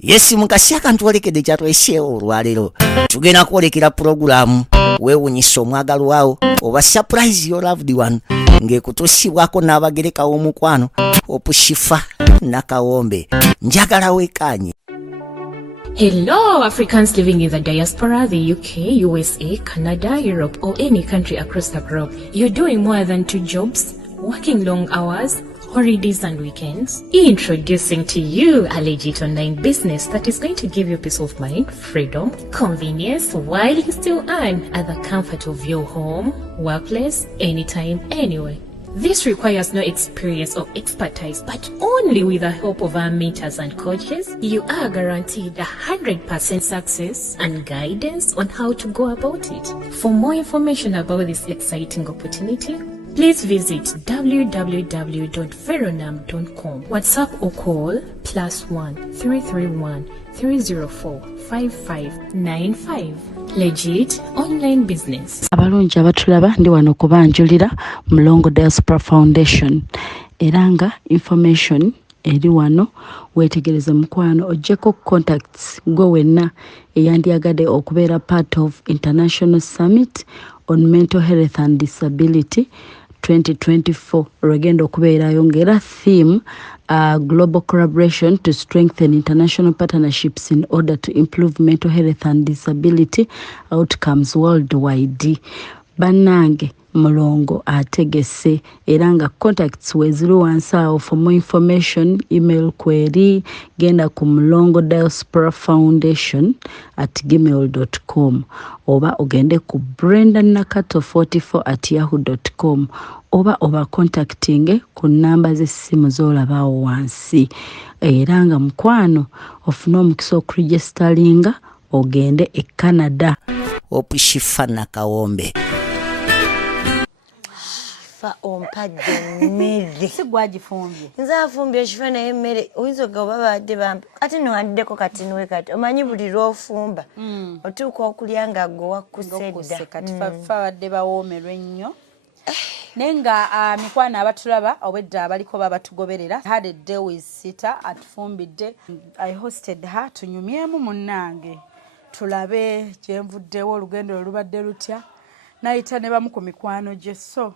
Yesi mukasya kantu olekedde kyatwesyewo olwaleero tugenda kwolekera pulogulaamu weewunyisa omwagalwa wawo oba surprise your loved one ng'ekutuusibwako n'abagereka w'omukwano opushifa nakawombe njagala weekaanye. Hello, Africans living in the diaspora, the UK, USA, Canada, Europe, or any country across the globe. You're doing more than 2 jobs, working long hours, holidays and weekends. Introducing to you a legit online business that is going to give you peace of mind, freedom, convenience, while you still earn at the comfort of your home, workplace, anytime, anywhere. This requires no experience or expertise, but only with the help of our mentors and coaches, you are guaranteed 100% success and guidance on how to go about it. For more information about this exciting opportunity, please visit www.veronam.com. WhatsApp or call +1 331 304 5595. Legit online business. Abalungi abatulaba ndi wano kubanjulira Mulongo Diaspora Foundation. Eranga information eri wano wetegereza mukwano ojjeko contacts go wenna eyandyagadde okubeera part of International Summit on Mental Health and Disability 2024 Regendo okubeerayo ng'era theme global collaboration to strengthen international partnerships in order to improve mental health and disability outcomes worldwide. Bannange Mulongo ategese era nga contacts weziri wansi awo. For more information email query genda ku Mulongo Diaspora Foundation @gmail.com oba ogende ku brendanakato44@yahoo.com oba contacting ku namba z'essimu z'olabaawo wansi. Era nga mukwano ofuna omukisa okuregistaringa ogende e Canada. Opushifa nakawombe ompadde mmere sigwagifumbye nze afumbye ekifa naye emmere oyinza oba babadde bambi ate nowandiddeko kati niwe kati omanyi buli lw'ofumba otuuka okulya nga gwe wakkusedda kati fa badde bawoomerwa ennyo naye nga mikwano abatulaba obwedda abaliko babatugoberera had a day with Cita atufumbidde. I hosted her tunyumyemu munnange tulabe gyenvuddewo olugendo olubadde lutya nayita ne bamu ku mikwano gye so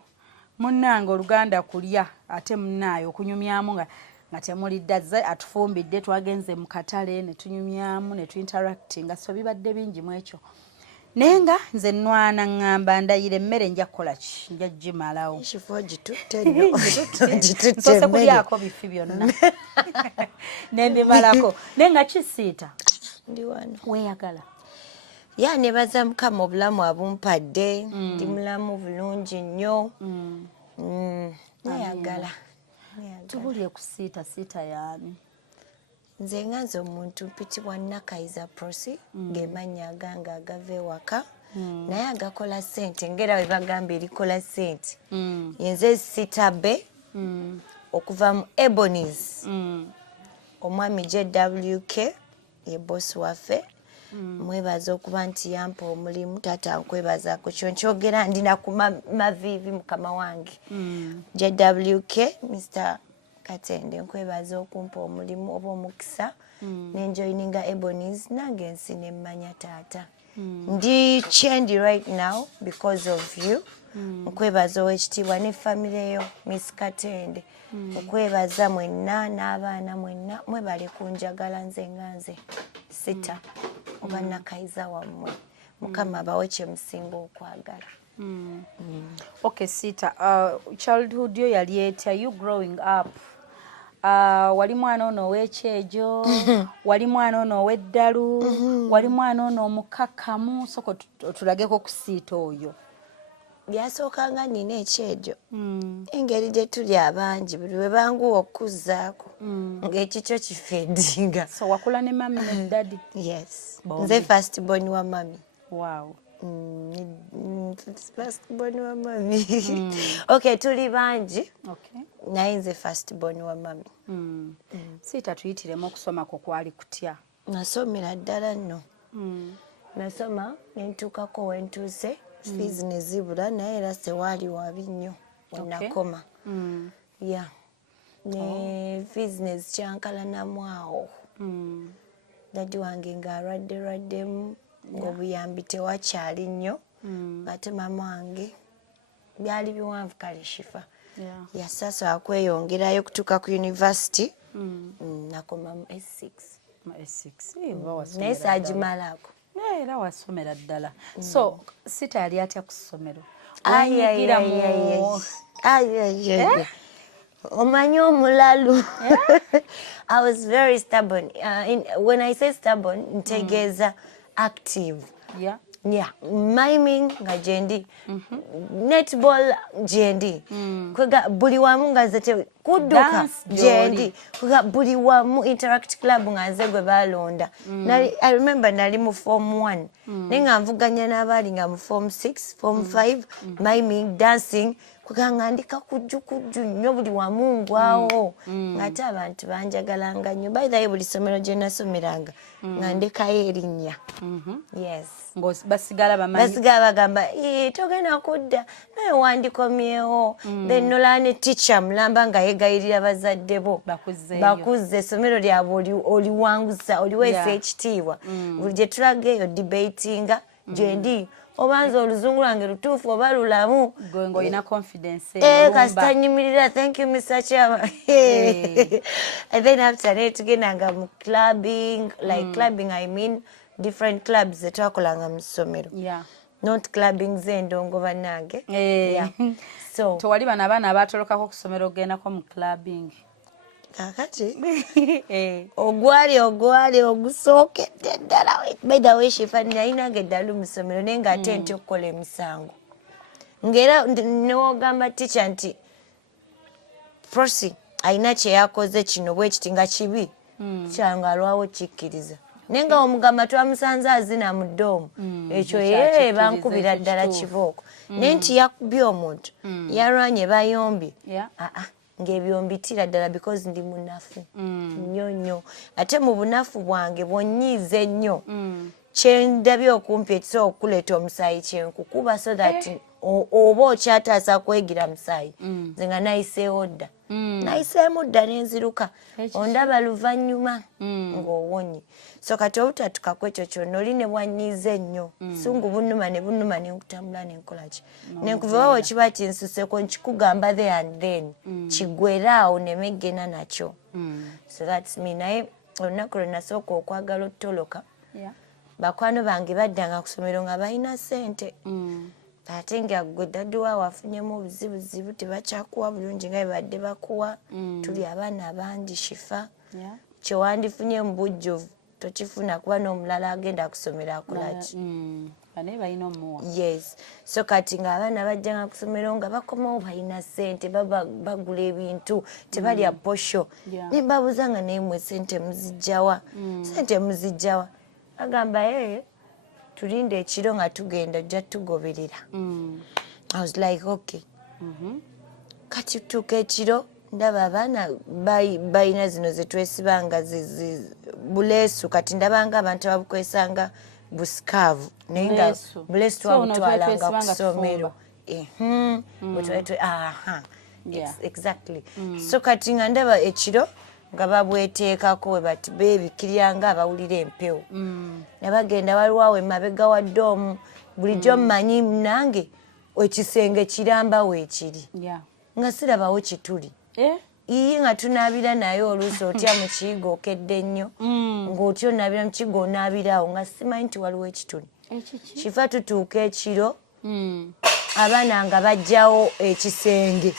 munnange oluganda kulya ate munnaayo okunyumyamu nga temulidda ze atufumbidde twagenze mu katale ne tunyumyamu ne tuinteractinga so bibadde bingi mu ekyo naye nga nze nnwana ngamba ndayira emmere nja kukola ki nja gimalawo ekifo gitutte nnyo sose kulyako bifi byonna nembimalako naye nga kisiita ndi wano weeyagala ya nebaza mukama obulamu abumpadde ndi mulamu bulungi nnyo neyagala tubulye ku Cita yaani nze nganze omuntu mpitibwa Nakayiza Prosi ng'emanya agange agava ewaka naye agakola ssente ngera we bagamba erikola ssente yenze Cita be okuva mu Ebonies omwami JWK ye boss waffe mwebaza okuba nti yampa omulimu taata nkwebazaako kyo nkyogera ndina ku mavivi mukama wange JWK Mr. Katende nkwebaza okumpa omulimu oba omukisa nenjoyininga Ebonies nange ensi nemmanya taata ndi chendi right now because of you nkwebaza ow'ekitiibwa ne famire yo Miss Katende nkwebaza mwenna n'abaana mwenna mwebale kunjagala nze nganze Cita oba Nakayiza wammwe mukama abawe kyemusinga okwagala. Okay Cita, childhood yo yali etya you growing up? Wali mwana ono ow'ekyejo wali mwana ono ow'eddalu wali mwana ono omukakkamu soko tulageko ku Cita oyo byasookanga nina ekyejo engeri gye tuli abangi buli we banguwa okuzzaako ng'ekikyo kifeedinga. So wakula ne mami ne daddy? Yes, nze first born wa mami. Wow. First born wa mami. Okay, tuli bangi. Okay. Naye nze first born wa mami. Cita tuyitiremu okusoma kwo kwali kutya? Nasomera ddala nno. Nasoma ne ntuukako we ntuuse fees ne zibula naye era sewaali wabi nnyo we nakoma. Yeah. Ne fees ne zikyankalanamu awo. daddy wange ng'alwadde ng'obuyambi tewakyali nnyo ate mama wange byali biwanvu kale shifa yasasobola kweyongerayo kutuuka ku university nakoma mu S6 naye saagimalaako era wasomera ddala so Cita yali atya ku ssomero omanyi omulalu I was very stubborn when I say stubborn ntegeeza active miming nga gyendi netball gyendi kwega buli wamu nga nze kudduka gyendi kwega buli wamu interact club nga nze gwe balonda I remember nali mu form 1 naye nga nvuganya n'abaali nga mu form 6 form 5 miming dancing kwega nga ndika kujjukujju nnyo buli wamu ngwawo ng'ate abantu banjagalanga nnyo by the way buli ssomero gye nasomeranga nga ndekayo erinnya yes basigala bagamba togenda kudda naye wandikomyewo then nolane teacher mulamba nga yegayirira bazadde bo bakuzze essomero lyabwe oliwangusa oliweesa ekitiibwa buli gye tulaga eyo debatinga gyendi obanza oluzungu lwange lutuufu oba lulamu ng'olina confidence kasitanyumirira thank you Mr. Chairman and then after that tugendanga mu clubbing like clubbing I mean different clubs zetwakolanga mu ssomero not clubbing z'endongo bannange so tewali bano abaana abaatolokako ku ssomero ogendako mu clubbing kakati ogwali ogusookedde ddala by the way shifa nalinanga eddalu mu ssomero naye ng'ate nti okukola emisango ng'era newogamba tica nti Prosi alina kyeyakoze kino bwe kiti nga kibi kyanga alwawo kikkiriza naye nga omugamba twamusanze azina mu ddoomu ekyo ye bankubira ddala kibooko naye nti yakubye omuntu yalwanye bayombye ng'ebyombitira ddala because ndi munafu nnyo ate mu bunafu bwange bwonnyiize nnyo kyendabye okumpi ekisobola okukuleeta omusaayi kyenkukuba so that oba okyataasa kwegira musaayi nze nga nayiseewo dda nayiseemu dda n'enziruka ondaba luvannyuma ng'owonye so kati obutatukaku ekyo kyonna oli ne bwannyiize nnyo sungu bunnuma ne bunnuma nenkutambula nenkolaki nenkuvawo ekiba kinsuseko nkikugamba there and then kiggweraawo nemeggena nakyo so that's me naye olunaku lwe nasooka okwagala ottoloka bakwano bange baddanga ku ssomero nga balina ssente ate nga gwe daddi waawe afunyemu obuzibuzibu tebakyakuwa bulungi nga bebadde bakuwa tuli abaana abangi shifa kyewandifunye mu bujjuvu tokifuna kuba n'omulala agenda kusomera akolaki yes so kati nga abaana bajjanga ku ssomero nga bakomawo balina ssente bagula ebintu tebalya posho ne mbabuuza nga naye mwe ssente muzijjawa agamba tulinde ekiro nga tugenda ojja tugoberera I was like okay kati tutuuka ekiro ndaba abaana balina zino zetwesibanga buleesu kati ndabanga abantu ababukwesanga busikaavu naye nga buleesu twabutwalanga ku ssomero exactly so kati nga ndaba ekiro nga babweteekako we bati beebikiryanga abawulira empewo nabagenda waliwawo emabega wa ddoomu bulijjo mmanyi nange ekisenge kirambawo ekiri nga sirabawo kituli iye nga tunaabira naye oluusi otya mu kiyiga okedde nnyo ng'otya onaabira mu kiyiga onaabiraawo nga simanyi nti waliwo ekituli kifa tutuuka ekiro abaana nga bajjawo ekisenge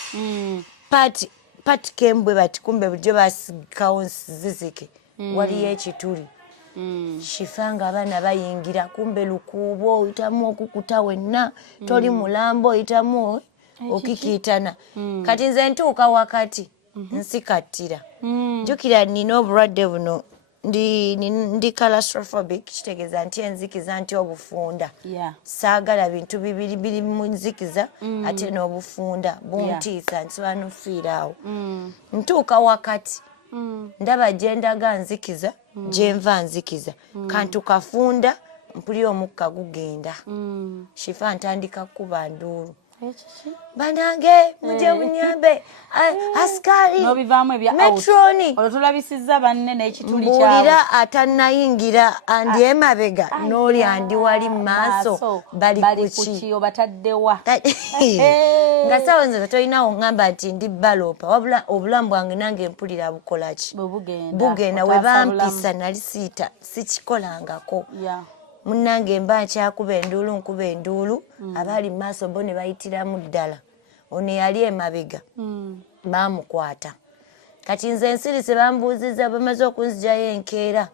pati kembwe bati kumbe bulijjo basigikawo zizike waliyo ekituli shifa nga abaana bayingira kumbe lukuubo oyitamu okukuta wenna toli mulambo oyitamu okikiitana kati nze ntuuka wakati nsikattira jjukira nina obulwadde buno ndi claustrophobic kitegeeza nti enzikiza nti obufunda saagala bintu bibiri biri mu nzikiza ate n'obufunda buntiisa nsobola n'ofiiraawo ntuuka wakati ndaba gye ndaga nzikiza gye nva nzikiza kantu kafunda mpulira omukka gugenda shifa ntandika kuba nduulu banange muje bunyambe askari nobivaamu ebya metroni olutulabisizza banne n'ekituli kyabwe mbulira atannayingira andi emabega n'oli andi wali mu maaso bali kuki obataddewa nga sawa nze tolinawo ŋŋamba nti ndi balopa wabula obulamu bwange nange mpulira bukolaki bugenda we bampisa nali Cita sikikolangako munnange mba nkyakuba enduulu nkuba enduulu abali mu maaso bo ne bayitiramu ddala ono yali emabega baamukwata kati nze ensirise bambuuziza bamaze okunzijayo enkeera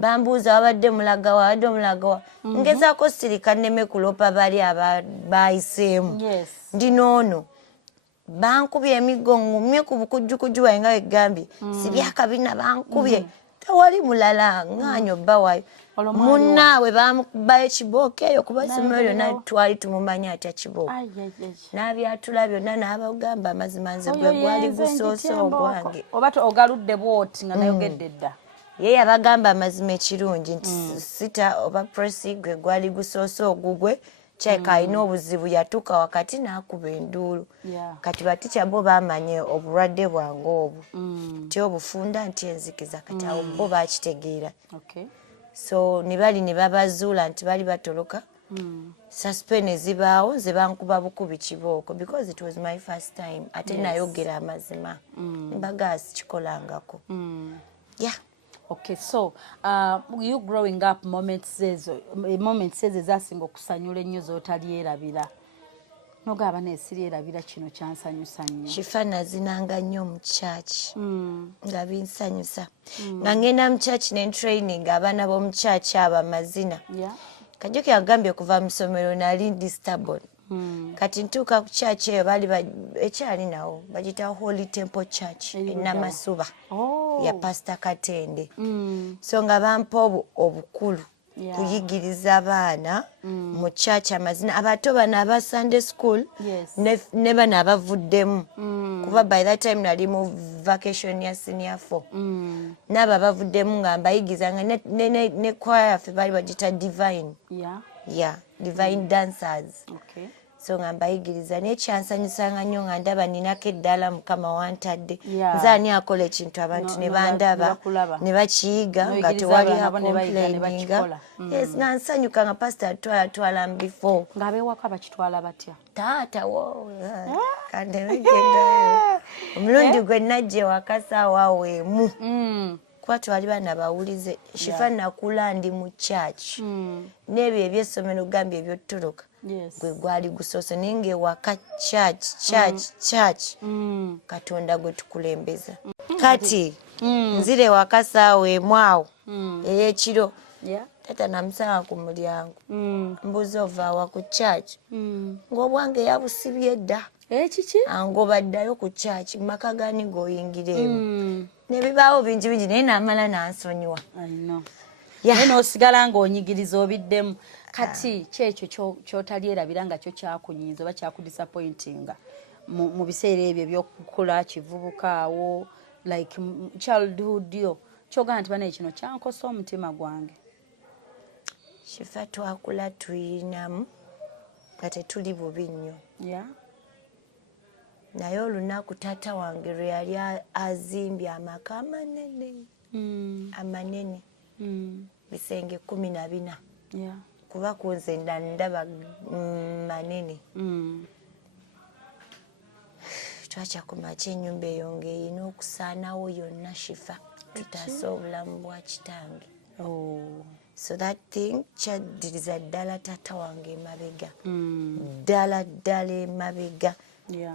bambuuza wabadde mulagawa ngezaako sirika nneme kulopa bali abayiseemu ndi noono bankubye emiggo ngumye ku bukujjukujju bwaye nga wegambye sibyakabina bankubye tewali mulala ŋŋaanyo bbawayo munnaawe bamukubayo ekibooka eyo kuba essomero lyonna twali tumumanya atya kibooka n'abyatula byonna n'abagamba amazima nze gwe gwali gusoose ogwange oba ogaludde bwoti nga nayogedde dda ye yabagamba amazima ekirungi nti Cita oba Presi gwe gwali gusoose ogugwe kyeka alina obuzibu yatuuka wakati n'akuba enduulu kati batica bo bamanye obulwadde bwange obwo ti obufunda nti enzikiza kati awo bo bakitegeera so ne babazuula nti bali batoloka suspene zibaawo ze bankuba bukubi kibooko because it was my first time ate nayogera amazima mbagaasi kikolangako Okay, so you growing up moments ezo zasinga okusanyula ennyo z'otalyerabira nogaba neesiryerabira kino kyansanyusa nnyo kifaana zinanga nnyo mu church nga binsanyusa nga ngenda mu church ne training abaana b'omu church abo amazina Kajoki agambye kuva mu ssomero nali ndi stubborn kati ntuuka ku church eyo bali ekyali nawo bagita Holy Temple Church enamasuba ya Pastor Katende so nga bampa obukulu kuyigiriza abaana mu church amazina abato bano aba Sunday school ne bano abavuddemu kuba by that time nali mu vacation ya senior 4 n'abo abavuddemu nga mbayigiza nga ne choir yaffe bali bagita divine divine dancers so nga mbayigiriza naye kyansanyusanga nnyo nga ndaba ninako eddala Mukama wantadde nze ani akola ekintu abantu ne bandaba ne bakiyiga nga tewali akomplaininga nga nsanyuka nga pastor atwala mu before ng'abewaka bakitwala batya taata wowe kandewegendayo omulundi gwe najja ewaka saawa weemu kuba twali baana bawulize shifa nakula ndi mu church n'ebyo ebyessomero gambye ebyotoloka gwe gwali gusoose naye ng'ewaka church Katonda gwe tukulembeza kati nzire ewaka saawa emu awo ey'ekiro taata namusanga ku mulyango mbuuza ovaawa ku church ng'obwange yabusibye dda angoba ddayo ku church mu maka gani g'oyingiremu nebibaawo bingi naye namala nansonyiwa naye n'osigala ng'onyigiriza obiddemu kati kyekyo kyotalyerabira nga kyo kyakunyiiza oba kyakudisappointinga mu biseera ebyo ebyokukula kivubuka awo like childhood yo kyogana nti banaye kino kyankosa omutima gwange kifa twakula tuyinamu nga tetuli bubi nnyo naye olunaku taata wange lwe yali azimbye amaka amanene bisenge 14 kuba kunze ndaba manene twaca ku makya ennyumba eyo ng'erina okusaanawo yonna shifa tutaase obulamu bwa kitange so that thing kyaddiriza ddala taata wange emabega ddala emabega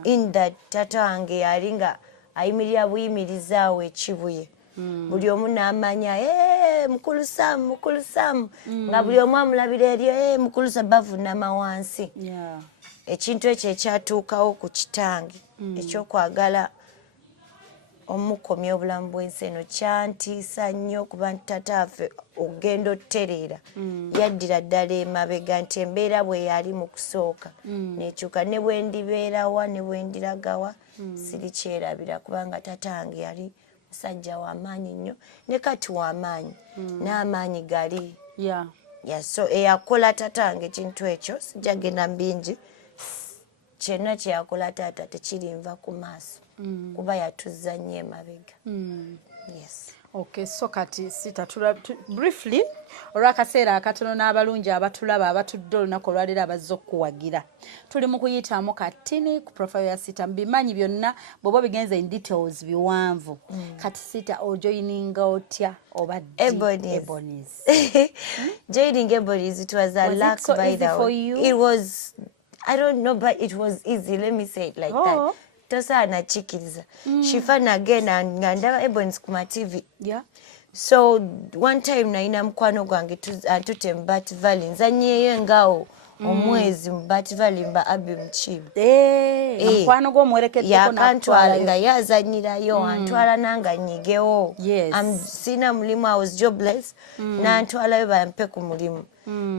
in that taata wange yali nga ayimirira buyimirizaawo ekibuye buli omu n'amanya mukulu Sam nga buli omu amulabira eryo mukulu Sam bavunama wansi ekintu ekyo ekyatuukawo ku kitange ekyokwagala omukomya obulamu bw'ensi eno kyantiisa nnyo kuba nti taata waffe ogenda otereera yaddira ddala emabega nti embeera bwe yali mu kusooka nekyuka ne bwe ndibeerawa ne bwe ndiragawa sirikyerabira kubanga taata wange yali musajja w'amaanyi nnyo ne kati w'amaanyi n'amaanyi gali so eyakola taata wange ekintu ekyo sijja genda mu bingi kyonna kye yakola taata tekirinva ku maaso kuba yatuzza nnyo emabega. Yes. Okay, so kati Cita briefly olw'akaseera akatono n'abalungi abatulaba abatudde olunaku olwaleero abazze okuwagira tuli mu kuyitamu katini ku profile ya Cita mbimanyi byonna bw'oba bigenze in details biwanvu kati Cita ojoininga otya obadde Ebonies. Joining Ebonies, it was a luck so by easy the for way. you? It was, I don't know, but it was easy, let me say it like that. Tosaana chikiriza. Shifana agenda nga ndaba Ebonies ku ma TV. Yeah. So one time naina mukwano gwange atute mu Bat Valley nzanyeyo ngaawo omwezi mu Bat Valley mba Abi Mukiibi. Mukwano gwo mwerekeddeko yakantwala nga yazanyirayo antwala nanga nyigewo. Yes. Sina mulimu, I was jobless. Nantwalayo bampe ku mulimu.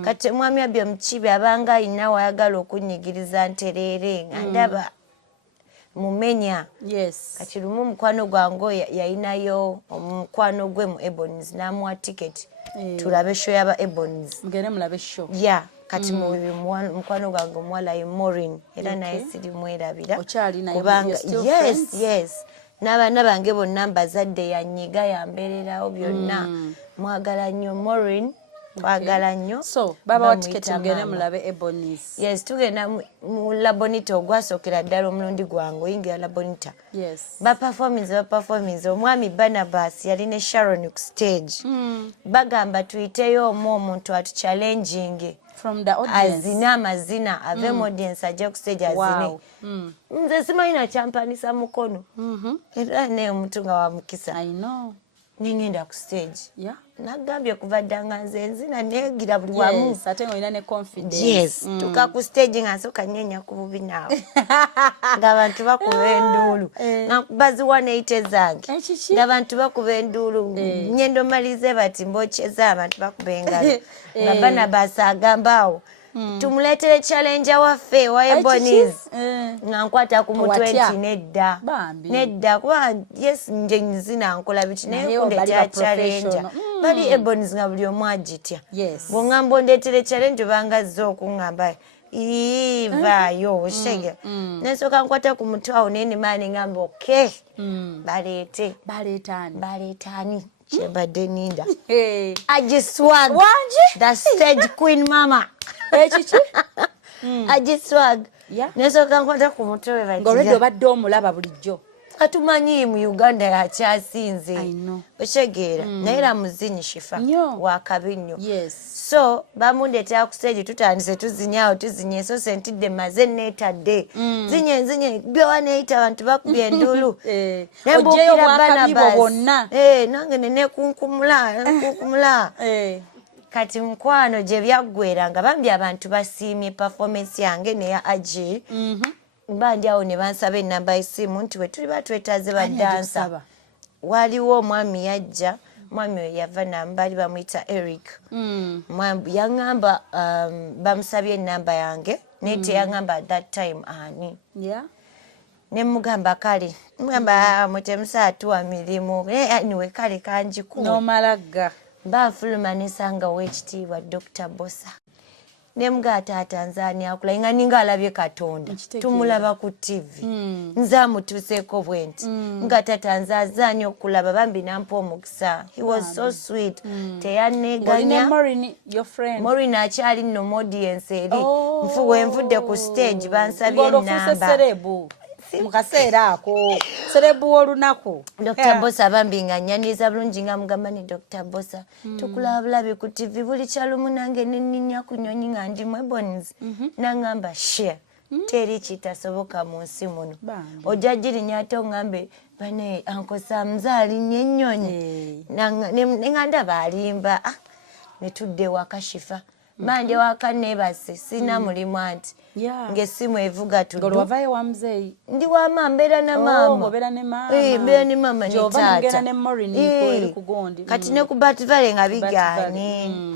Kati mwami Abi Mukiibi abanga alina wayagala okunyigiriza ntereere nga ndaba mumenya. Yes. Kati lumu mukwano gwange yayinayo omukwano gwe mu Ebonies n'amuwa ticket tulabe show yaba Ebonies. Mugende mulabe show. Yeah. Kati mukwano gwange omuwala ye Maureen era naye sirimwerabira kubanga yes n'abaana bange bonna mbazadde yanyiga yambeererawo byonna mwagala nnyo Maureen. Twagala nnyo. So baba wa ticket mugende mulabe Ebonies. Yes, tugenda mu Labonita ogwasookera ddala omulundi gwange oyingira Labonita. Yes. Baperformance omwami Barnabas yali ne Sharon ku stage. Bagamba tuyiteyo omuntu atuchallenging from the audience. Azina amazina ave mu audience ajja ku stage azine. Nze simanyi na kyampanisa mukono. Era ne omuntu nga wa mukisa. I know. Ningenda ku stage. Yeah. Nagambye kuva nga nze nzina neegira buli wamu. Yes, ate ng'olina ne confidence. Yes, tuka ku stage nga nsooka nnyenya ku bubi naawe. Ng'abantu bakuba enduulu. Baziwa n'eyite zange. Ng'abantu bakuba enduulu. Nnyendo malize bati mbokyeza abantu bakuba engalo. Nga Barnabas agamba awo. Tumuleetere challenge waffe wa Ebonies. Nga nkwata ku mutwe nti nedda. Nedda kuba yes nje nzina nkola biki naye kundeetera challenge. Bali Ebonies nga buli omu agitya. Bw'oŋŋamba ondeetere challenge obanga zze okuŋŋamba vaayo oshege. Nensooka nkwata ku mutwe awo naye ne maani ngamba okay. Baleete. Baleetaani. Kyebadde ninda. Agiswag. The stage queen mama. Agiswag. Nesooka nkwata ku mutwe we bati. Ng'olwedde obadde omulaba bulijjo. Katumanyi mu Uganda yakyasinze. Oshegeera. Naye era muzinyi shifa. Wakabi nnyo. So bamundeetera ku stage tutandise tuzinyaawo tuzinye so sentidde maze neetadde. Zinye gwewa neeyita abantu bakubye enduulu. Ojjeyo Bwakabibo bonna. Nange nenekunkumula. Kati mukwano gye byaggweera bambi abantu basiimye performance yange neya Agi. Bandi awo ne bansaba ennamba y'essimu nti we tuli batwetaaze baddansa. Waliwo omwami yajja, mwami oyo yava nambali bamuyita Eric. Yaŋŋamba bamusabye ennamba yange naye teyaŋŋamba at that time ani. Ne mugamba kale, mugamba mutemusaatuwa mirimu. Anyway kale kanjikuwe. N'omalagga. Baafuluma nesanga ow'ekitiibwa Dr. Bosa. Nemuga Tanzania akula nga ninga alabye Katonda. Tumulaba ku TV. Nza mutuseeko bwenti. Nga Tanzania okulaba bambi nampa omukisa. He was so sweet. Teyaneganya. Maureen, your friend. Maureen akyali nno mu audience eri. Wenvudde ku stage bansabye ennamba. Mukaseera ako serebu olunaku. Dr. Bosa bambi nga nnyaniza bulungi nga mugamba ne Dr. Bosa tukulaba bulabi ku TV buli kyalumu nange nenninya ku nnyonyi nga ndi mu Ebonies nangamba share teri kitasoboka mu nsi muno ojja girinya ate oŋŋambe bane ankosa mzaali nnyo ennyonyi nga ndaba alimba netudde waka Shifa manje waka neebase sina mulimu anti ng'essimu evuga tuddu. Ng'olwavayo wa muzeeyi. Ndi wa mama mbeera ne mama. Obeera ne mama. Mbeera ne mama ne taata. Gy'ova ne Maureen eri ku gondi. Kati ne ku Bat Valley nga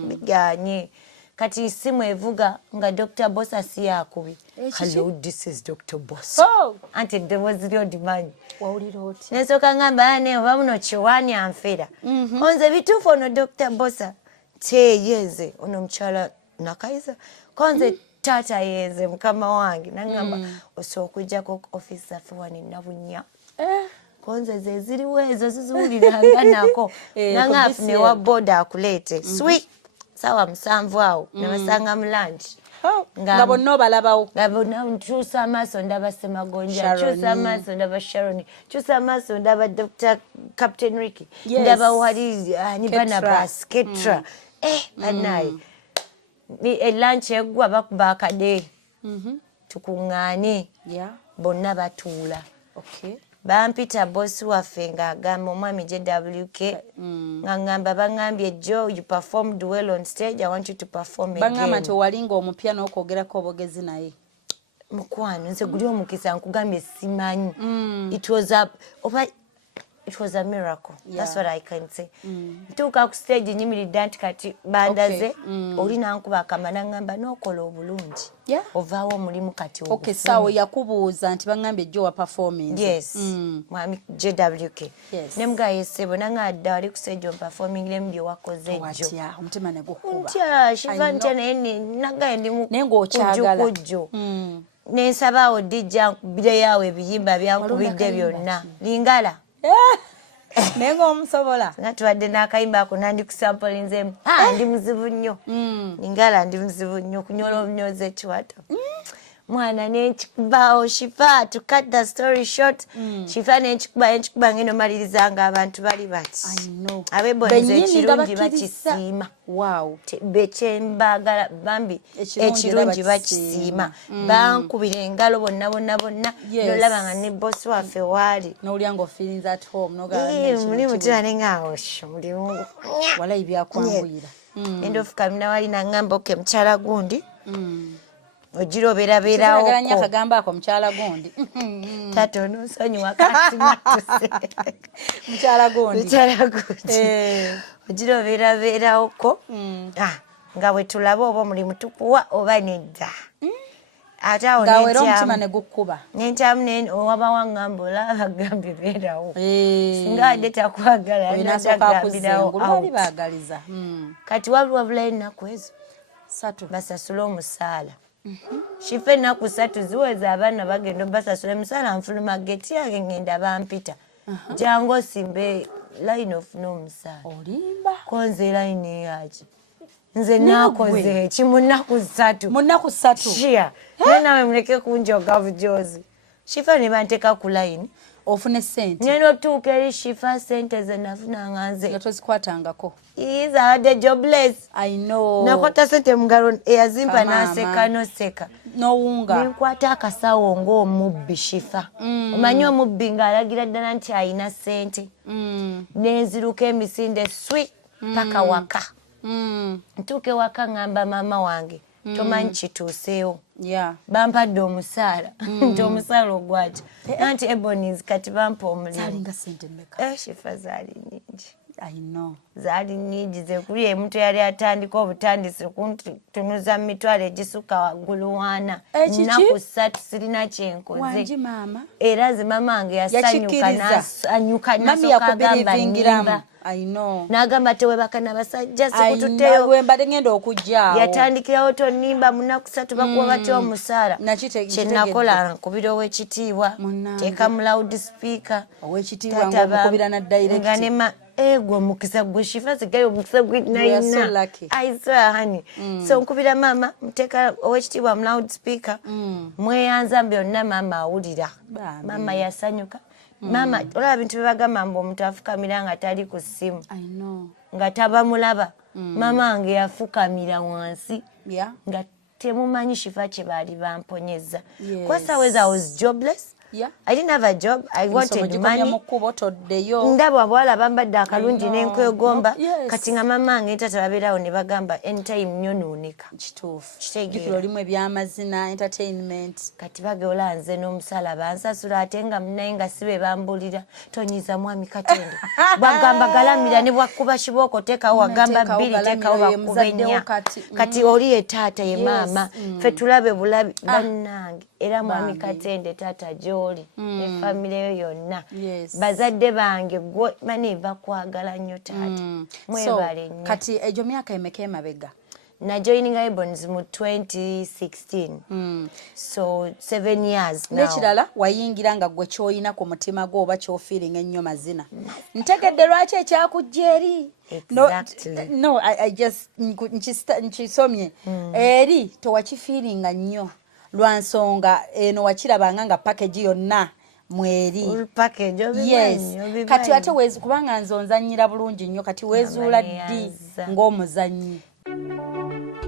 bigaanye. Kati essimu evuga nga Dr. Bosa si yakubi. Hello, this is Dr. Bosa. Anti eddoboozi lyo ndimanyi. Wawulira otya? Nensooka ngamba ne oba muno kiwaani anfera. Onze bituufu ono Dr. Bosa. Teyeze ono mukyala Nakayiza. Konze taata yenze mukama wange nangamba osobola okujjako office zaffe wano Nabunya konze ze ziriwo ezo ziziwuliranga nako nanga afune wa boda akuleete swi sawa 7 awo ne basanga mu lunch nga bonna obalabawo nga bonna nkyusa amaaso ndaba Semagonja nkyusa amaaso ndaba Sharon nkyusa amaaso ndaba Dr. Captain Ricky ndaba wali ani Barnabas Ketra banaye lunch eggwa bakuba akade tukuŋŋaane bonna batuula bampita bosi waffe ng'agamba omwami JWK ng'agamba baŋŋambye Joe you performed well on stage I want you to perform again baŋŋamba nti owalinga omupya n'okwogerako obogezi naye mukwano nze guli omukisa nkugambye simanyi it was a miracle. That's what I can say. Ntuuka ku stage nyimiridde nti kati bandaze olina nkuba akamana ngamba n'okola obulungi ovaawo omulimu kati okay sawa yakubuuza nti baŋŋambye Joe wa performance yes mwami JWK ne mugaye sebo nanga adda wali ku stage on performing lem byo wakoze jjo omutima ne gukuba ntya shiva ntya naye nagaye ndi mu naye ng'okyagala nensabaawo dijja nkubire yaawe ebiyimba byankubidde byonna lingala naye ng'omusobola nga tuwadde n'akayimba ako nandikusampulinzeemu ndi muzibu nnyo lingala ndi muzibu nnyo kunyola obunyozi ekiwato mwana nenkikubaawo Shifa to cut the story short Shifa nenkikuba ngeno malirizanga abantu bali bati ab'Ebonies ekirungi bakisiima bekyembagala bambi ekirungi bakisiima bankubira engalo bonna nolaba nga ne bosi waffe waali n'olya ng'ofeelings at home mulimu tirane ngaawosho mulimu wala ebyakwanguyira end of kamina wali nangamba oke mukyala gundi ogirobeerabeerawo akagamba ako mukyala gundi taata onosonyiwa kasimatuse mukyala gundi ogirobeerabeerawoko nga bwe tulaba oba omulimu tukuwa oba nedda ate awo ngawera omutima ne gukkuba nentyamu owaba wangamba olaba gambye beerawo singa adde takwagala nagambirawo baagaliza kati wabulayo ennaku ezo basasule omusaala Shifa ennaku 3 ziweza abaana bagenda basasula emusaala nfuluma geti yange ngenda bampita jangu osimbe line of no musaala olimba konze line yaki nze nakoze eki mu nnaku 3 shia nawe muleke kunjoga bujozi Shifa ne banteeka ku line ofune sente ngenda otuuka eri Shifa sente ze nafunanga nze nga tozikwatangako is a jobless I know nakwata sente mugalo eyazimpa naseka noseka n'owunga nenkwata akasawo ng'omubbi Shifa omanyi omubbi ng'alagira ddala nti ayina sente nenziruka emisinde swi paka waka ntuuke waka ngamba maama wange tomanyi kituuseewo bampadde omusaala nti omusaala ogwaki anti Ebonies kati bampa omulimu Shifa zaali nnyingi zaali nnyingi zekuli emuntu yali atandika obutandisi kuntunuza mu mitwalo egisukka waggulu 4 nnaku 3 sirina kyenkoze era ze mama wange yasanyuka nasooka agamba nnimba n'agamba tewebaka n'abasajja sekututteyo wembadde ngenda okujjaawo yatandikirawo tonimba mu nnaku 3 bakuwa batya omusaala kyenakola nkubira ow'ekitiibwa teeka mu loud speaker ow'ekitiibwa ng'omukubira na direct egwo mukisa gwe Shifa sigayo mukisa gwe naina I swear honey so nkubira mama muteka owekitiibwa mu loud speaker mweyanza byonna mama awulira mama yasanyuka mama olaba bintu bebagamba mbu omuntu afukamira nga tali ku ssimu nga tabamulaba mama wange yafukamira wansi nga temumanyi Shifa kye baali bamponyeza kwasaweza I was jobless I didn't have a job. I wanted money. Ndaba abawala bambadde akalungi n'enkwegomba kati nga mama wange tata babeerawo ne bagamba anytime nyonuunika kituufu kitegeera olimu ebyamazina entertainment kati bageola nze n'omusaala bansasula ate nga munaye nga sibe bambulira tonyiza mwami Katende bwagamba galamira ne bwakuba kibooko teekawo wagamba 2 teekawo bakuba 4 kati oli ye taata ye maama ffe tulabe bulabi bannange era mwami Katende taata gy'oli ne famire yo yonna bazadde bange mani bakwagala nnyo taata mwebale nnyo kati egyo myaka emeka emabega na joining Ebonies mu 2016 so 7 years now. Nekirala wayingira nga gwe kyoyina ku mutima gwo oba kyofeeling ennyo mazina ntegedde lwaki ekyakujja eri no I just nkisomye eri tewakifeelinga nnyo lwa nsonga eno wakirabanga nga package yonna mweri yes kati ate kubanga nze onzannyira bulungi nnyo kati weezuula ddi ng'omuzannyi.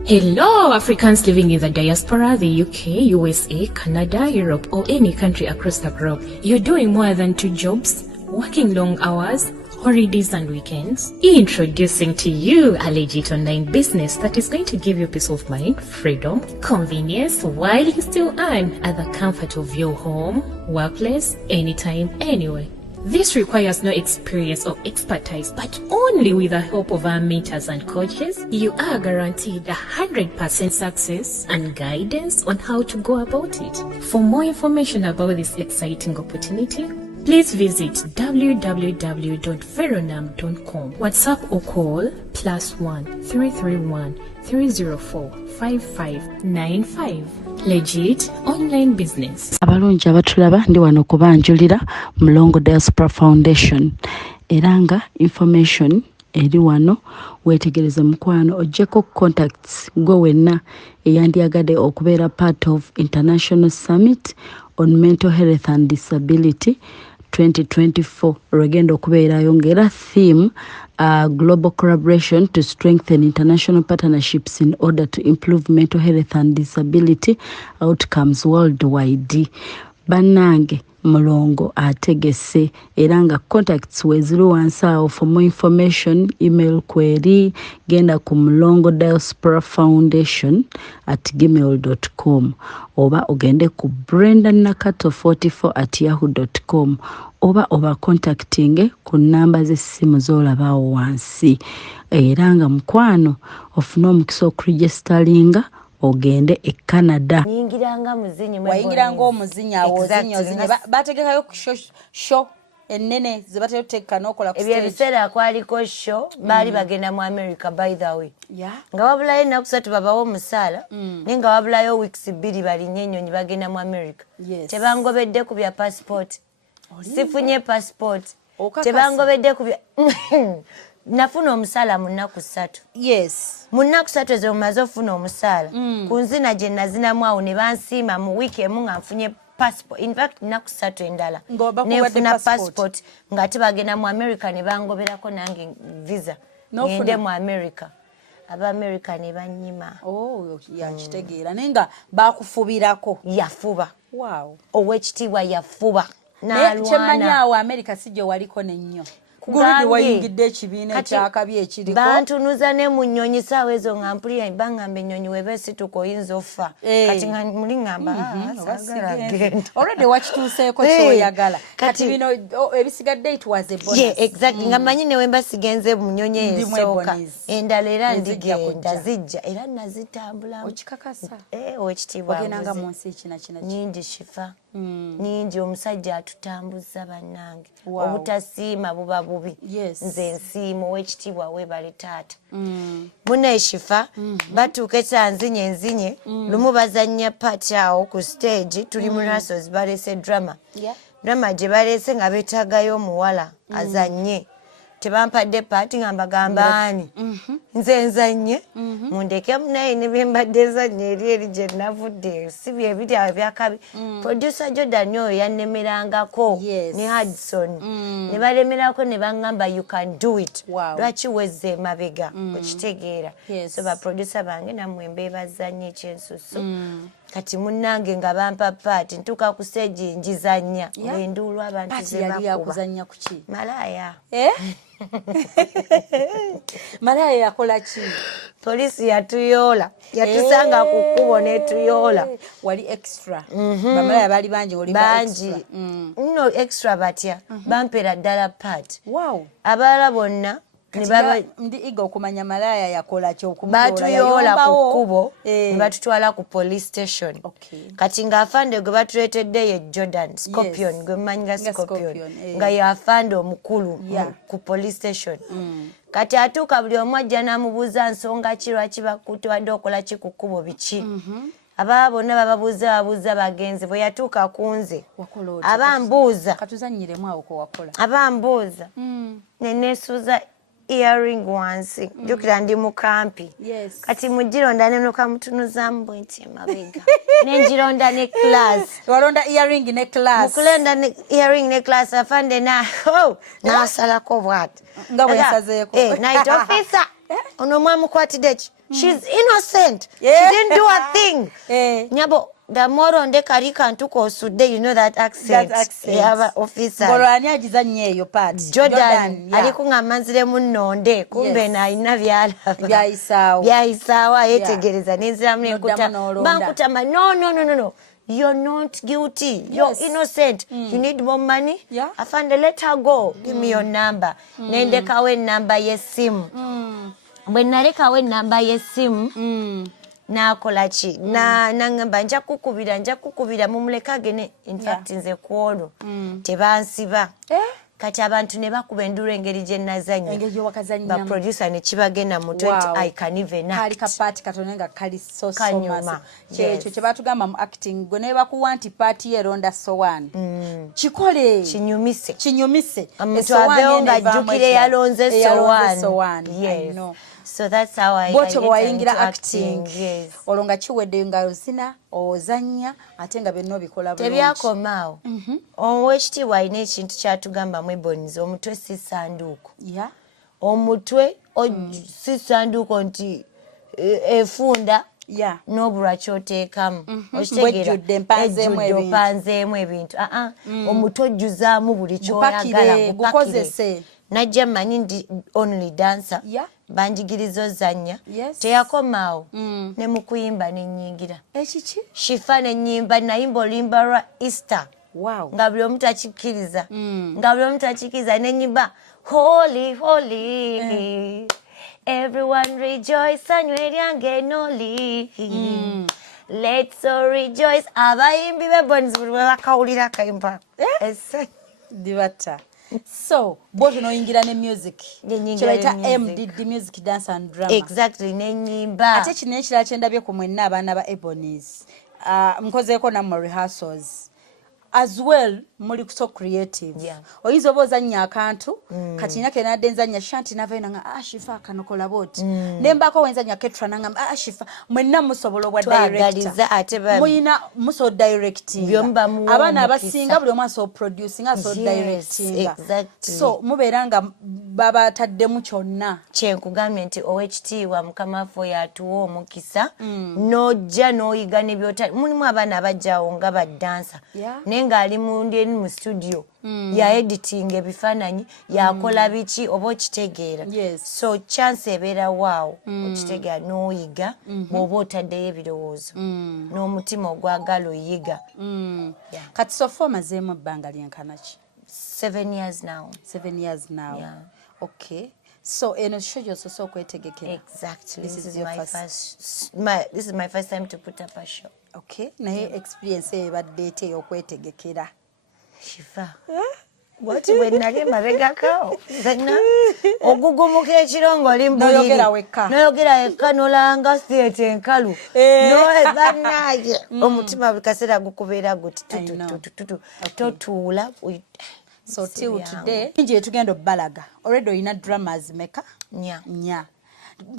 Hello, Africans living in the diaspora, the UK, USA, Canada, Europe, or any country across the globe. You're doing more than 2 jobs, working long hours, holidays and weekends. Introducing to you a legit online business that is going to give you peace of mind, freedom, convenience, while you still earn at the comfort of your home, workplace, anytime, anywhere. This requires no experience or expertise, but only with the help of our mentors and coaches, you are guaranteed 100% success and guidance on how to go about it. For more information about this exciting opportunity, please visit www.veronam.com. WhatsApp or call +1 331 304 5595. Legit online business. Abalungi abatulaba ndi wano kubanjulira Mulongo Diaspora Foundation era nga information eri wano wetegereze mukwano ojjeko contacts gwe wenna eyandyagadde okubeera part of International Summit on Mental Health and Disability 2024 lwegenda okubeerayo ng'era theme global collaboration to strengthen international partnerships in order to improve mental health and disability outcomes worldwide. Bannange Mulongo ategese era nga contacts weziri wansi awo. For more information email query genda ku Mulongo Diaspora Foundation @gmail.com oba ogende ku brendanakato44@yahoo.com oba contacting ku namba z'essimu z'olabaawo wansi era nga mukwano ofuna omukisa okuregisteringa ogende e Canada. Wayingiranga omuzinyi awo ozinyi bategekayo ku show ennene ze batera okuteeka n'okola ku stage. Ebiseera kwaliko show baali bagenda mu America by the way. Nga wabulayo ennaku 3 babawo omusaala naye nga wabulayo weeks 2 balinnya ennyonyi bagenda mu America. Tebangobedde ku bya passport. Sifunye passport. Tebangobedde ku bya nafuna omusaala mu nnaku 3. Yes. Mu nnaku 3 ezo mumaze ofuna omusaala. Ku nzina gye nazinamu awo ne bansiima mu wiiki emu nga nfunye passport. In fact nnaku 3 endala nefuna passport nga tebagenda mu America ne bangoberako nange visa ngende mu America. Aba America ne bannyima. Yakitegeera naye nga bakufubirako. Yafuba. Wow. Owekitiibwa yafuba. Kyemanyi awo America si gye waliko nennyo. Guludi wayingidde ekibiina ekyakabi ekiriko. Bantunuza ne mu nnyonyi saawa ezo nga mpulira bangamba ennyonyi weba situko oyinza offa. Kati nga muli ngamba already wakituuseeko kyoyagala. Kati bino ebisigadde it was a bonus. Yeah, exactly. Nga manyi ne wemba sigenze mu nnyonyi esooka. Endala era ndigenda zijja era nazitambulamu. Okikakasa. Owekitiibwa ogendanga mu nsi kina. Nyingi shifa. Nyingi omusajja atutambuza bannange. Obutasiima buba bubi. Nze nsiimo owekitiibwa weebale taata. Muneeshifa batuuka ekyanzinye lumu bazannya paati awo ku stage tuli mu rehearsals baleese drama gye baleese nga beetaagayo omuwala azannye. Tebampadde paati nga mbagamba ani nze nzannye mundeke naye ne bye mbadde nzannye eri gye navudde si bye biri awo byakabi. Producer Jordan oyo yannemerangako ne Hudson ne balemerako ne baŋŋamba you can do it. Lwaki wezze emabega okitegeera. So baproducer bange nammwe mbeebazannye ekyensusu. Kati munnange nga bampa paati ntuuka ku stage njizannya enduulu abantu yakuzannya kuki? Malaaya. Malaaya yakola ki? Poliisi yatuyoola yatusanga ku kkubo netuyoola. Wali extra. Bamalaaya baali bangi oli bangi nno extra batya bampera ddala paati. Abalala bonna ndi iga okumanya malaaya yakola ki batuyoola ku kkubo ne batutwala ku police station. Kati ng'afande gwe batuleetedde ye Jordan Scorpion gwe mmanyi nga Scorpion nga ye afande omukulu ku police station. kati atuuka buli omu ajja n'amubuuza nsonga ki lwaki bakutwadde okola ki ku kkubo biki ababa bonna babuuza bagenzi bwe yatuuka ku nze abambuuza abambuuza neneesuuza earring wansi jjukira ndi mu kampi kati mugironda nenokamutunuzaamu bwe nti emabega nengironda ne class walonda earring ne class mukulonda earring ne class afande n'asalako bw'ati nga bwe yasazeeko night officer ono mwamukwatidde ki she's innocent she didn't do a thing nyabo damoro kali kantu kosudde you know that accent yaba officer ngolwani agizanye eyo part Jordan aliko ngamanzire munonde kumbe na ina byalaba byaisawa yetegereza nenzira mnekuta bankutama no you're not guilty you're innocent you need more money afande let her go give me your number nendekawe number yesimu bwe nalekawe number yesimu nakola ki nangamba nja kukubira mumulekagene in fact nze kwolwo tebansiba kati abantu ne bakuba enduru engeri gye nazanya ba producer ne kibagenda mu 20 I can even act kali kapati katone nga kali so masa kyekyo kye batugamba mu acting gwe ne bakuwa nti party eronda sowani kikole kinyumise omuntu abeho nga jjukire yalonze sowani yes so that's how I wayingira acting olonga kiwedde nga ozina ozanya ate nga benno bikola bulungi tebyakomaawo owekitiibwa alina ekintu kyatugamba mu Ebonies omutwe si ssanduuko omutwe si ssanduuko nti efunda n'obulwa kyoteekamu okitegeera opanzeemu ebintu omutwe ojjuzaamu buli kyoyagala gukozese najja manyi ndi only dancer banjigiriza ozanya teyakomaawo ne mu kuyimba nenyingira ekiki shifa nenyimba nayimba olimba lwa Easter nga buli omu takikkiriza nenyimba holy everyone rejoice anywe lyange noli let's all rejoice abayimbi b'Ebonies buli bakawulira akayimba dibata so boto noyingira ne music kyolaita MDD music dance and drama exactly nenyimba ate kino ekirala kyendabye ku mwenna abaana ba Ebonies nkozeeko nammwe rehearsals as well muli so creative oyinza oba ozannya akantu kati nina kenadde nzanya shanti navayo nanga shifa akanokola boti nembako wenzanya ketra nanga shifa mwenna musobola obwa director muyina muso directing abaana abasinga buli omwana so producing aso directing so mubeera nga babataddemu kyonna kyenkugambye nti owekitiibwa mukama waffe yatuwa omukisa nojja n'oyiga ne byota mulimu abaana abajjawo nga baddansa naye ng'ali mundi mu studio ya editing ebifaananyi yakola biki oba okitegeera so chance ebeera waawo okitegeera n'oyiga bw'oba otaddeyo ebirowoozo n'omutima ogwagala oyiga kati sofa omazeemu ebbanga lyenkanaki 7 years now okay so eno show yososo okwetegekera exactly this is my first time to put up a show okay naye experience ebadde ete ey'okwetegekera shifa bwati bwe nali emabegakao zena ogugumuka ekiro ng'oli mbuliri noyogera wekka nolanga theatre enkalu noebanaye omutima buli kaseera gukubeera guti tututututu totuula so till today nje tugenda obbalaga already oyina dramas meka nya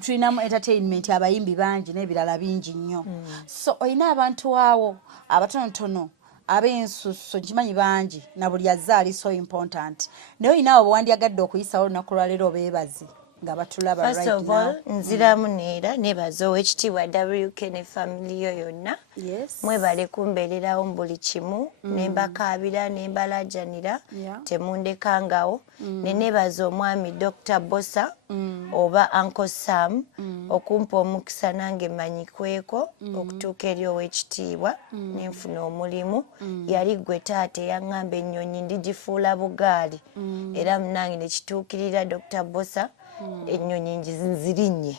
tulinamu entertainment abayimbi bangi n'ebirala bingi nnyo so oyina abantu awo abatonotono ab'ensusso nkimanyi bangi na buli azaali so important naye oyina abo bwandyagadde okuyisawo olunaku lwaleero beebazi nga batulaba right now. First of all, nziramu neera nebaza owekitiibwa WK ne family yo yonna mwebale kumbeererawo mu buli kimu nembakaabira nembalajanira temundekangawo nenebaza omwami Dr. Bossa oba Uncle Sam okumpa omukisa nange manyikweko okutuuka eri owekitiibwa nenfuna omulimu yali gwe taata eyaŋŋamba ennyonyi ndigifuula bugaali era munange nekituukirira Dr. Bossa ennyonyi nzirinnye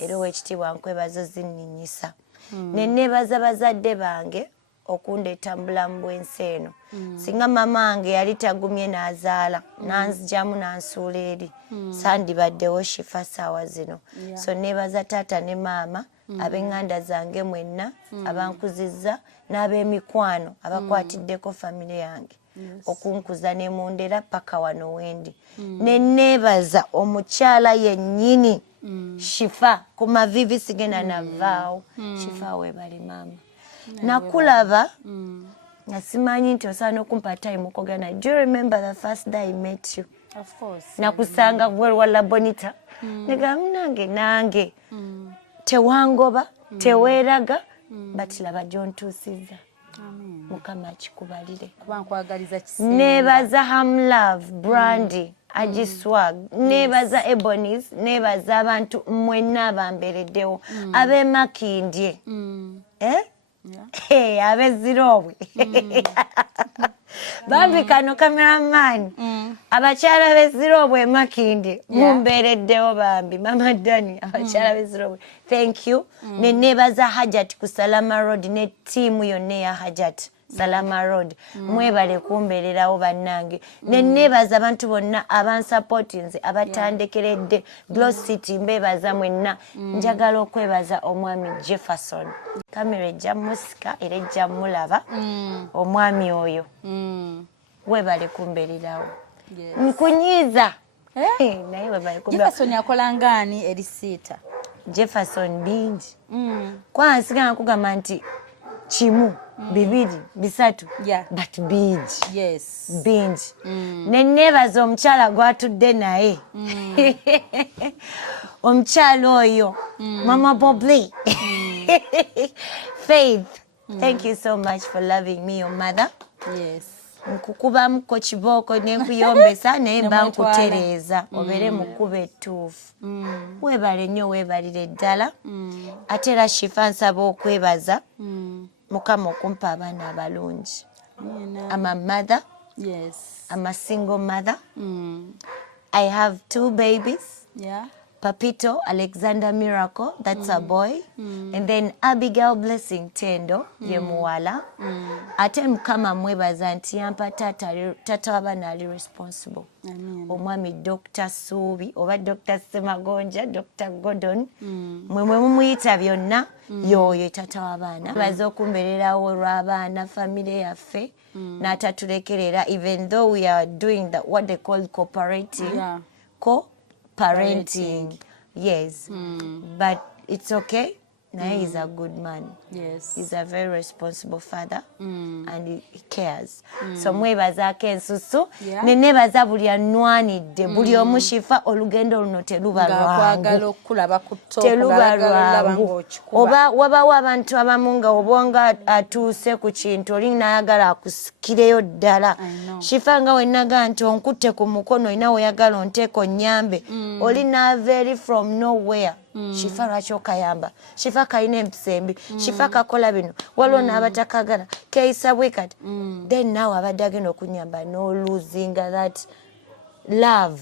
era owekitiibwa nkwebazo zinninyisa nenebaza bazadde bange okundeeta mu bulamu bw'ensi eno. Singa mama wange yali tagumye n'azaala nanzijamu nansuula eri sandibaddewo Shifa ssaawa zino. So neebaza taata ne maama ab'eŋŋanda zange mwenna abankuzizza n'ab'emikwano abakwatiddeko famire yange okunkuza ne mundera paka wano wendi. Ne neebaza omukyala yennyini Shifa ku mavivi sigenda navaawo. Shifa weebale maama. Nakulaba nga simanyi nti osaana okumpa time okogana. Do you remember the first day I met you? Of course. Nakusanga gwe wala bonita. Negamba nange tewangoba teweeraga but laba gy'ontuusizza. Mukama akikubalire. Kuba nkwagaliza kiseera. Neebaza Hamlove Brandy Agiswag, neebaza Ebonies, neebaza abantu mwenna abambereddewo ab'emakindye ab'ezirobwe bambi kano cameraman abakyala b'ezirobwe emakindye mumbeereddewo bambi Mama Dani abakyala b'ezirobwe thank you. Ne neebaza Hajat ku Salama Road ne tiimu yonna eya Hajat Salama Road mwebale kumbeererawo bannange. Ne neebaza abantu bonna abansupportinze abatandekeredde Glow City mbeebaza mwenna. Njagala okwebaza omwami Jefferson. Kamera ejja musika era ejja mulaba omwami oyo webale kumbeererawo nkunyiiza naye webale kumbeererawo. Jefferson akola ngaani eri Cita? Jefferson bingi kwanza sigana kugamba nti kimu bibiri bisatu but bingi bingi. Ne neebaza omukyala gwatudde naye omukyala oyo Mama Bobly Faith. Thank you so much for loving me, your mother. Nkukubamuko kibooko ne nkuyombesa naye mba nkutereeza obeere mu kkubo ettuufu. Weebale nnyo weebalire ddala. Ate era Shifa nsaba okwebaza Mukama okumpa abaana abalungi. I'm a mother. I'm a single mother. I have 2 babies. Papito Alexander Miracle, that's a boy. And then Abigail Blessing Tendo, ye muwala. Ate Mukama mwebaza nti yampa tata w'abaana ali responsible. Omwami Dr. Subi oba Dr. Semagonja, Dr. Gordon. Mwe mumuyita byonna yoyo tata w'abaana. Baza okumbeererawo olw'abaana famire yaffe n'atatulekerera even though we are doing what they call cooperating. Parenting. Yes. But it's okay. Now he's a good man. He's a very responsible father and he cares. So mwebazaako ensusu ne neebaza buli anwanidde buli omu Shifa olugendo luno teluba lwangu. Teluba lwangu. Oba wabawo abantu abamu nga obonga atuuse ku kintu oli n'ayagala akusikireyo ddala. Shifa nga wennaga nti onkutte ku mukono olina oyagala onteeko nnyambe oli n'aveeri from nowhere. Shifa lwaki okayamba? Shifa kalina empisa embi. Shifa kakola bino. Waliwo n'abatakagala. Keeyisa bwe kati. Then naawe abadde agenda okunyamba n'oluzinga that love.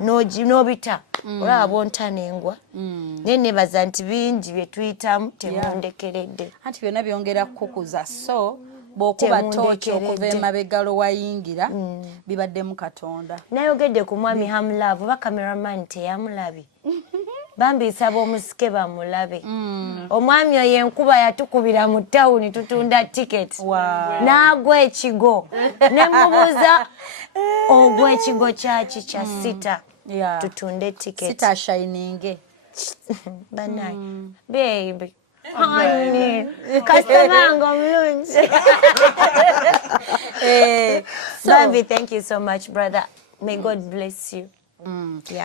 N'obita. Olaba bontanengwa. Naye neebaza nti bingi bye tuyitamu temundekeredde. Anti byonna byongera kukukuza. So bw'okuba tooki okuva emabegalo wayingira bibaddemu Katonda. Nayogedde ku mwami Hamlove oba cameraman teyamulabye. Bambi nsaba omusike bamulabe. Omwami oyo enkuba yatukubira mu tawuni tutunda tiketi. N'agwa ekigo. Ne mubuuza ogwa ekigo kyaki kya Cita. Tutunde tiketi. Cita shining. Banayi. Baby. Honey. Customer ngo mulungi. Bambi, thank you so much, brother. May God bless you.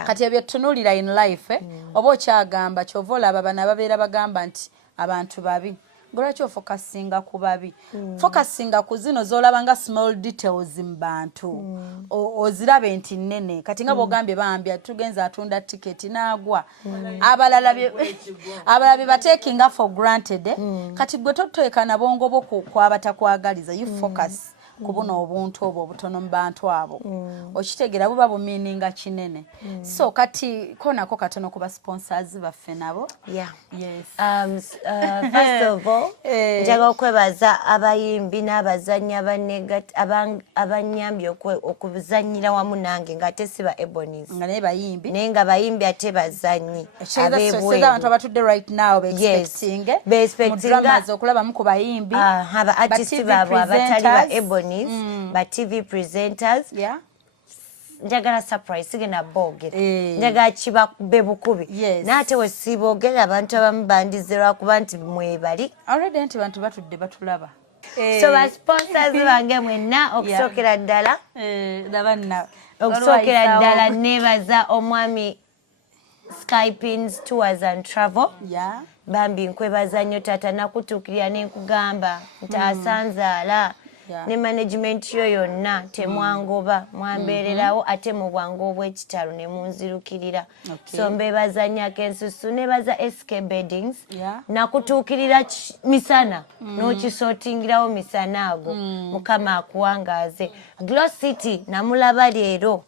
Kati ebyo tunuulira in life oba okyagamba kyova olaba bano ababeera bagamba nti abantu babi lwaki ofokasinga ku babi fokasinga ku zino z'olaba nga small details mu bantu ozirabe nti nnene kati nga bw'ogambye bambi tugenza atunda tiketi n'agwa abalala bye batekinga for granted kati gwe toteeka nabongo bo kwabatakwagaliza you focus kubuna obuntu obwo obutono mu bantu abo okitegera buba bumiininga kinene so kati konako katono kuba sponsors baffe nabo first of all njaga okwebaza abayimbi n'abazanyi abanyambye okuzanyira wamu nange ng'ate si ba Ebonies nga naye bayimbi naye nga bayimbi ate bazanyi abantu abatudde right now beexpectinga okulabamu ku bayimbi aba artists baabwe abatali ba Ebonies ba TV presenters njagala surprise sigenda boogera njagala kibabe bukubi naate we siboogera abantu abamu bandize lwakuba nti mwebali already nti bantu batudde batulaba so ba sponsors bange mwenna okusookera ddala nebaza omwami Skypins Tours and Travel bambi nkwebaza nnyo taata nakutuukirira nenkugamba nti asanzaala ne management yo yonna temwangoba mwambeererawo ate mu bwangu obw'ekitalo ne munzirukirira so mbeebazanyako ensusu nebaza SK Beddings nakutuukirira misana n'okisootingirawo misana ago mukama akuwangaaze Glow City namulaba leero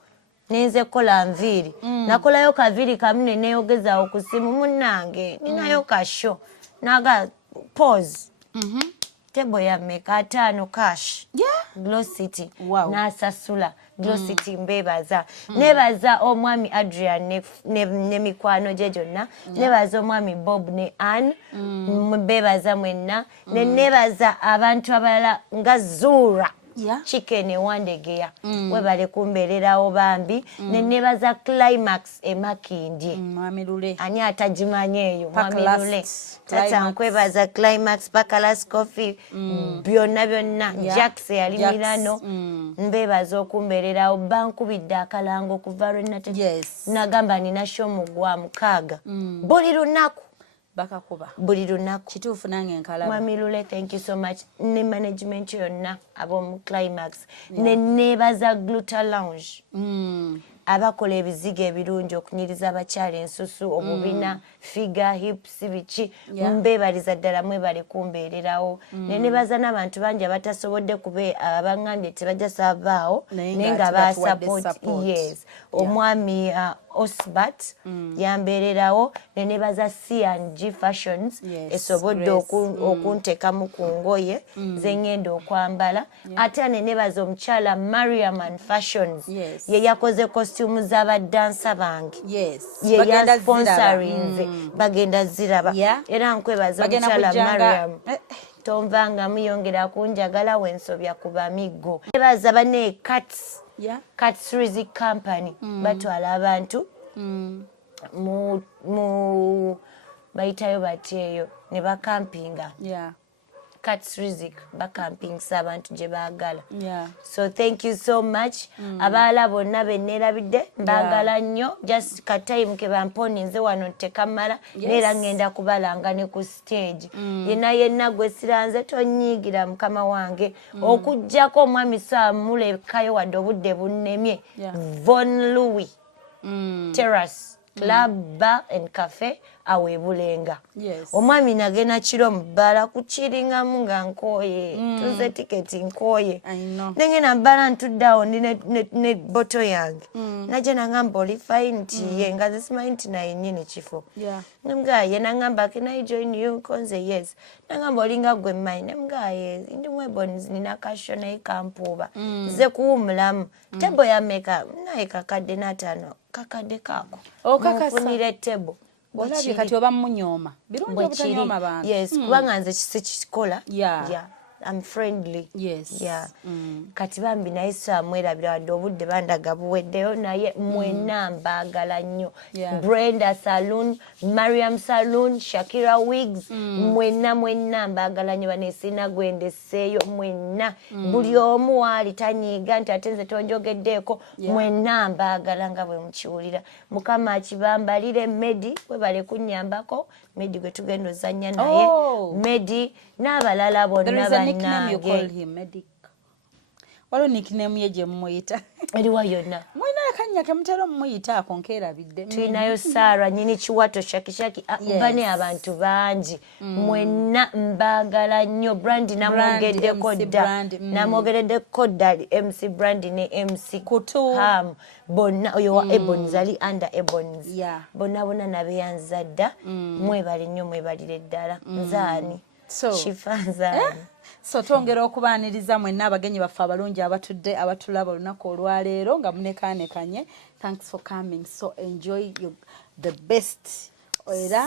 nenze kola nviiri nakolayo kaviiri kamu ne neeyogezaawo ku simu munnange ninayo kasho naga pause tebo ya meka 5 cash Glow City nasasula Glow City mbebaza nebaza omwami Adrian ne mikwano gye gyonna nebaza omwami Bob ne Ann mbebaza mwenna nebaza abantu abalala nga Zura Chicken Wandegeya webale kumbeererawo bambi nebaza Climax emakindye mwami Lule ani atagimanyi eyo mwami Lule tata nkwebaza Climax Pakalas Coffee byonna Jax yali Milano mbebaza okumbeererawo bankubidde akalango kuva lwenate nagamba nina show mu gwa mukaaga buli lunaku bakakuba buli lunaku kituufu nange nkalaba mwami Lule thank you so much ne management yonna ab'omu Climax nebaza Gluta Lounge abakola ebizigo ebirungi okunyiriza abakyala ensusu obubina figa hips biki mbeebaliza ddala mwebale kumbeererawo nebaza n'abantu bangi abatasobodde kube abaŋŋambye tebajja sabaawo naye nga basupport omwami Osbat yambeererawo nebaza C&G Fashions esobodde okuntekamu ku ngoye zengenda okwambala ate nebaza omukyala Mariam and Fashions ye yakoze costume z'abadansa bange ye yasponsorinze bagenda ziraba era nkwebaza omukyala Mariam tonvanga muyongera kunjagala wensobya ku bamiggo nebaza bane Cats Rizik Company batwala abantu mu bayitayo batyeyo ne bakampinga Cats Rizik bakampingisa abantu gye baagala so thank you so much abaala bonna benneerabidde mbaagala nnyo just katime ke bamponinze wano tekamala neera ngenda kubalanga ne ku stage yenna gwe siranze tonyiigira mukama wange okuggyako omwami saamulekayo wadde obudde bunnemye Von Louis Terrace Club Bar and Cafe awe Bulenga omwami nagenda kiro mbala kukiringamu nga nkooye tuze tiketi nkooye nengena mbala ntuddawo ne boto yange najja nangamba oli fine nti ye nga zisimanyi nti naye nnyini kifo nemugaye nangamba can I join you konze yes nangamba olinga gwe mmanyi nemugaye ndi Ebonies nina kasho naye kampuuba nze kuwumulamu tebo yameka naye kakadde n'ataano kakadde kaako mufunire tebo Bwalabi kati oba munyooma birungi obutanyooma bantu kubanga nze sikikola I'm friendly kati bambi naye saamwerabira wadde obudde bandaga buweddeyo naye mwenna mbaagala nnyo Brenda Saloon Mariam Saloon Shakira Wigs mwenna mbaagala nnyo baneesiina gwendeseeyo mwenna buli omu waali tanyiiga nti ate nze tonjogeddeeko mwenna mbaagala nga bwe mukiwulira mukama akibambalire Medi webale kunnyambako Medi gwe tugenda ozannya naye Medi n'abalala bonna bannange waliwo nickname ye gye mumuyita eriwa yonna mulina akannya kemutera omumuyita ako nkeerabidde tulinayo Sarah nyini kiwato shakishaki bane abantu bangi mwenna mbaagala nnyo brand namwogeddeko dda namwogereddeko dda MC brand ne MC Kutu ham bonna oyo wa Ebonies ali under Ebonies bonna nabeyanza dda mwebale nnyo mwebalire ddala nzaani shifanzaani so twongera okubaaniriza mwenna abagenyi baffe abalungi abatudde abatulaba olunaku olwaleero nga munekaanekanye. Thanks for coming, so enjoy the best.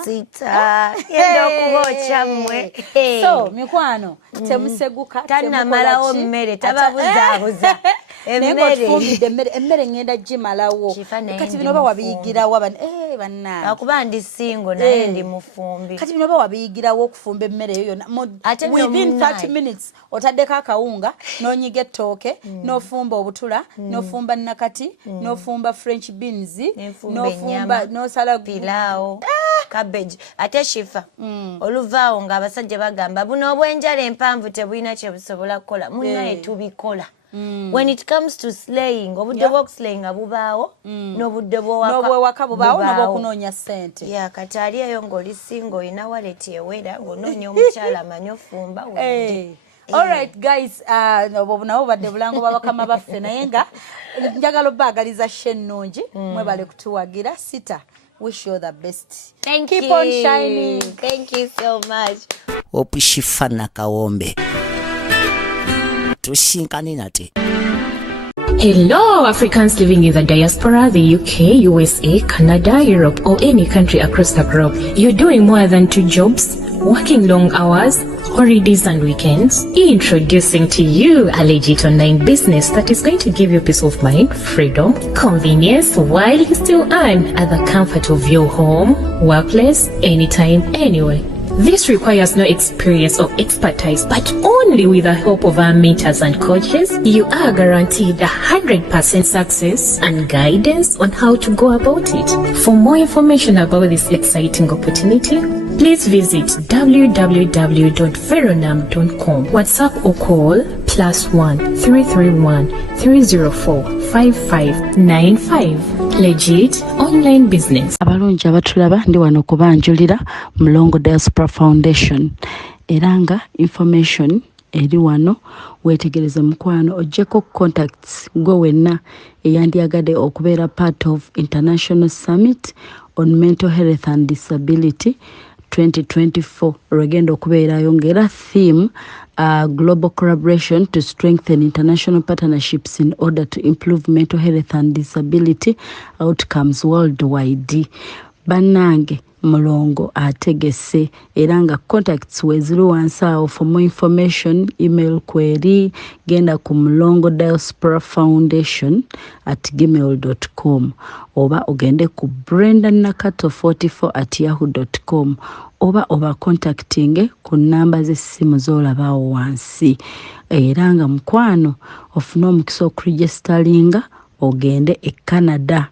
Cita yenda okubookya mmwe so mikwano temuseguka tannamalawo mmere tababuzaabuza emmere ngenda gimalawo kati bino oba wabiyigirawo bannaye akuba ndi singo naye ndi mufumbi kati bino oba wabiyigirawo okufumba emmere eyo yonna within 30 minutes otaddeko akawunga n'onyiga ettooke n'ofumba obutula n'ofumba nakati n'ofumba french beans n'osala pilao cabbage ate shifa oluvaawo ng'abasajja bagamba buno obwenjala empanvu tebulina kye busobola kukola munnaye tubikola when it comes to slaying obudde bw'okuslaying bubaawo n'obudde bw'ewaka bubaawo n'obw'okunoonya ssente kati ali eyo ng'oli singa olina waleti ewera ng'onoonya omukyala amanyi ofumba alright guys obwo nabo badde bulango babakama baffe naye nga njagala obbaagaliza shennungi mwebale kutuwagira Cita. Wish you the best. Keep on shining. Thank you so much. Opishifa na kawombe. Tusinkani nate. Hello, Africans living in the diaspora, the UK, USA, Canada, Europe, or any country across the globe. You're doing more than 2 jobs, working long hours, holidays and weekends. Introducing to you a legit online business that is going to give you peace of mind, freedom, convenience, while you still earn at the comfort of your home, workplace, anytime, anywhere. This requires no experience or expertise, but only with the help of our mentors and coaches, you are guaranteed 100% success and guidance on how to go about it. For more information about this exciting opportunity, please visit www.veronam.com. WhatsApp or call +1 331 304 5595. Legit online business. Abalungi abatulaba ndi wano kubanjulira Mulongo Diaspora Foundation. Eranga information eri wano wetegereza mukwano ojjeko contacts gwe wenna eyandyagadde okubeera part of International Summit on Mental Health and Disability 2024 rwegenda okubeerayo ng'era theme global collaboration to strengthen international partnerships in order to improve mental health and disability outcomes worldwide. Bannange Mulongo ategese era nga contacts weziri wansi awo. For more information email query genda ku Mulongo Diaspora Foundation @gmail.com oba ogende ku brendanakato44@yahoo.com oba contacting ku namba z'essimu z'olabaawo wansi. Era nga mukwano ofuna omukisa okuregistaringa ogende e Canada.